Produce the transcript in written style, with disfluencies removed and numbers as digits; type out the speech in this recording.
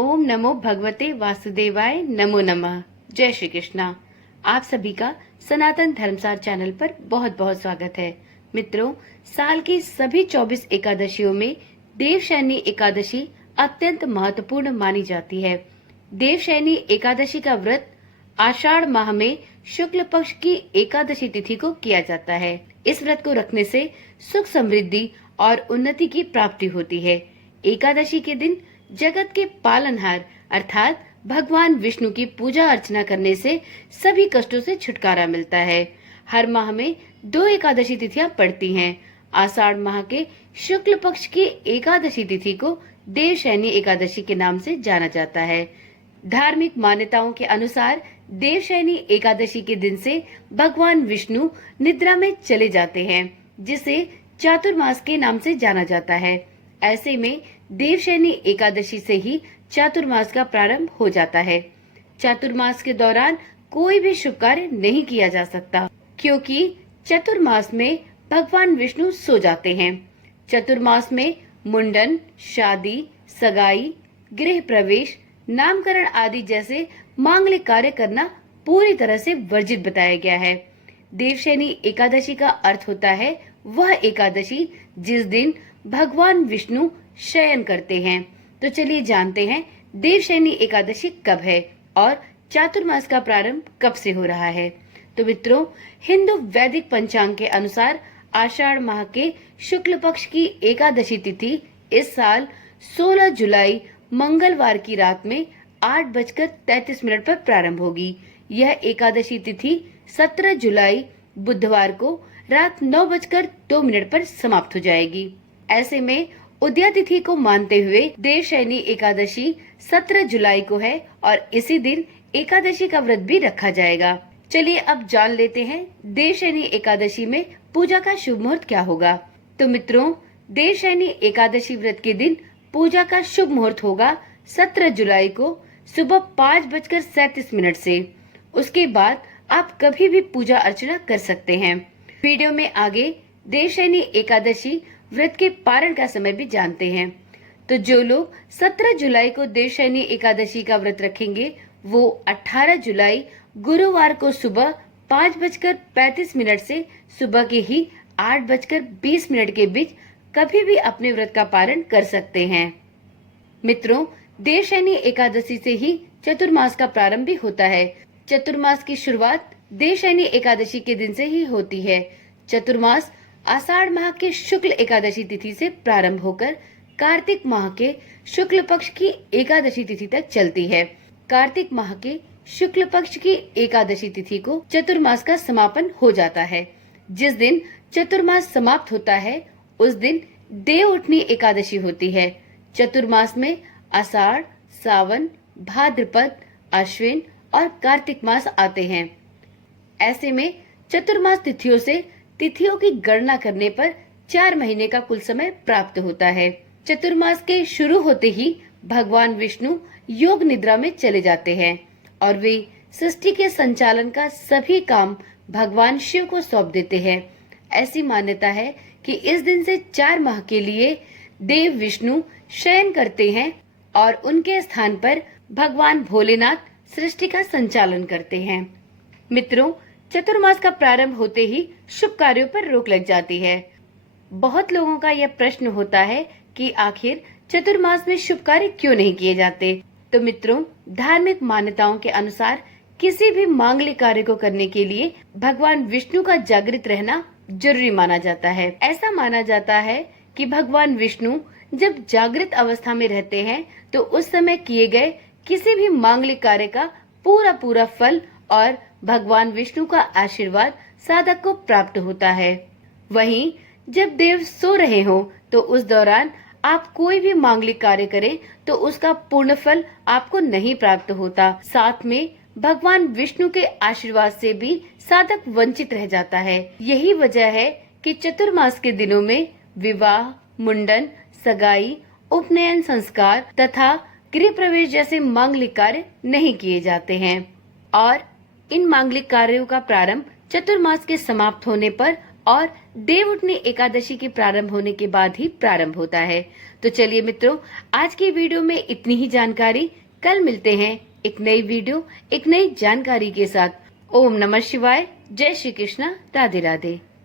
ओम नमो भगवते वासुदेवाय नमो नमः। जय श्री कृष्णा। आप सभी का सनातन धर्मसार चैनल पर बहुत बहुत स्वागत है। मित्रों, साल की सभी 24 एकादशियों में देवशयनी एकादशी अत्यंत महत्वपूर्ण मानी जाती है। देवशयनी एकादशी का व्रत आषाढ़ माह में शुक्ल पक्ष की एकादशी तिथि को किया जाता है। इस व्रत को रखने से सुख समृद्धि और उन्नति की प्राप्ति होती है। एकादशी के दिन जगत के पालनहार अर्थात भगवान विष्णु की पूजा अर्चना करने से सभी कष्टों से छुटकारा मिलता है। हर माह में 2 एकादशी तिथियां पड़ती हैं। आषाढ़ माह के शुक्ल पक्ष की एकादशी तिथि को देवशयनी एकादशी के नाम से जाना जाता है। धार्मिक मान्यताओं के अनुसार देवशयनी एकादशी के दिन से भगवान विष्णु निद्रा में चले जाते हैं, जिसे चातुर्मास के नाम से जाना जाता है। ऐसे में देवशयनी एकादशी से ही चातुर्मास का प्रारंभ हो जाता है। चातुर्मास के दौरान कोई भी शुभ कार्य नहीं किया जा सकता, क्योंकि चतुर्मास में भगवान विष्णु सो जाते हैं। चतुर्मास में मुंडन, शादी, सगाई, गृह प्रवेश, नामकरण आदि जैसे मांगलिक कार्य करना पूरी तरह से वर्जित बताया गया है। देवशयनी एकादशी का अर्थ होता है वह एकादशी जिस दिन भगवान विष्णु शयन करते हैं। तो चलिए जानते हैं देवशयनी एकादशी कब है और चातुर्मास का प्रारंभ कब से हो रहा है। तो मित्रों, हिंदू वैदिक पंचांग के अनुसार आषाढ़ माह के शुक्ल पक्ष की एकादशी तिथि इस साल 16 जुलाई मंगलवार की रात में 8:33 पर प्रारंभ होगी। यह एकादशी तिथि 17 जुलाई बुधवार को रात 9:02 पर समाप्त हो जाएगी। ऐसे में उदया तिथि को मानते हुए देवशयनी एकादशी 17 जुलाई को है और इसी दिन एकादशी का व्रत भी रखा जाएगा। चलिए अब जान लेते हैं देवशयनी एकादशी में पूजा का शुभ मुहूर्त क्या होगा। तो मित्रों, देवशयनी एकादशी व्रत के दिन पूजा का शुभ मुहूर्त होगा 17 जुलाई को सुबह 5:37 से। उसके बाद आप कभी भी पूजा अर्चना कर सकते हैं। वीडियो में आगे देवशयनी एकादशी व्रत के पारण का समय भी जानते हैं। तो जो लोग 17 जुलाई को देवशयनी एकादशी का व्रत रखेंगे वो 18 जुलाई गुरुवार को सुबह 5:35 से सुबह के ही 8:20 के बीच कभी भी अपने व्रत का पारण कर सकते हैं। मित्रों, देवशयनी एकादशी से ही चतुर्मास का प्रारंभ भी होता है। चतुर्मास की शुरुआत देवशयनी एकादशी के दिन से ही होती है। चतुर्मास आषाढ़ माह के शुक्ल एकादशी तिथि से प्रारंभ होकर कार्तिक माह के शुक्ल पक्ष की एकादशी तिथि तक चलती है। कार्तिक माह के शुक्ल पक्ष की एकादशी तिथि को चतुर्मास का समापन हो जाता है। जिस दिन चतुर्मास समाप्त होता है उस दिन देवउठनी एकादशी होती है। चतुर्मास में आषाढ़, सावन, भाद्रपद, अश्विन और कार्तिक मास आते हैं। ऐसे में चतुर्मास तिथियों से तिथियों की गणना करने पर 4 महीने का कुल समय प्राप्त होता है। चतुर्मास के शुरू होते ही भगवान विष्णु योग निद्रा में चले जाते हैं और वे सृष्टि के संचालन का सभी काम भगवान शिव को सौंप देते हैं। ऐसी मान्यता है कि इस दिन से 4 माह के लिए देव विष्णु शयन करते हैं और उनके स्थान पर भगवान भोलेनाथ सृष्टि का संचालन करते हैं। मित्रों, चतुर्मास का प्रारंभ होते ही शुभ कार्यों पर रोक लग जाती है। बहुत लोगों का यह प्रश्न होता है कि आखिर चतुर्मास में शुभ कार्य क्यों नहीं किए जाते। तो मित्रों, धार्मिक मान्यताओं के अनुसार किसी भी मांगलिक कार्य को करने के लिए भगवान विष्णु का जागृत रहना जरूरी माना जाता है। ऐसा माना जाता है कि भगवान विष्णु जब जागृत अवस्था में रहते हैं तो उस समय किए गए किसी भी मांगलिक कार्य का पूरा फल और भगवान विष्णु का आशीर्वाद साधक को प्राप्त होता है। वहीं जब देव सो रहे हो तो उस दौरान आप कोई भी मांगलिक कार्य करें तो उसका पूर्ण फल आपको नहीं प्राप्त होता। साथ में भगवान विष्णु के आशीर्वाद से भी साधक वंचित रह जाता है। यही वजह है कि चतुर्मास के दिनों में विवाह, मुंडन, सगाई, उपनयन संस्कार तथा गृह प्रवेश जैसे मांगलिक कार्य नहीं किए जाते हैं और इन मांगलिक कार्यों का प्रारंभ चतुर्मास के समाप्त होने पर और देवउठनी एकादशी के प्रारंभ होने के बाद ही प्रारंभ होता है। तो चलिए मित्रों, आज की वीडियो में इतनी ही जानकारी। कल मिलते हैं एक नई वीडियो, एक नई जानकारी के साथ। ओम नमः शिवाय, जय श्री कृष्णा, राधे राधे।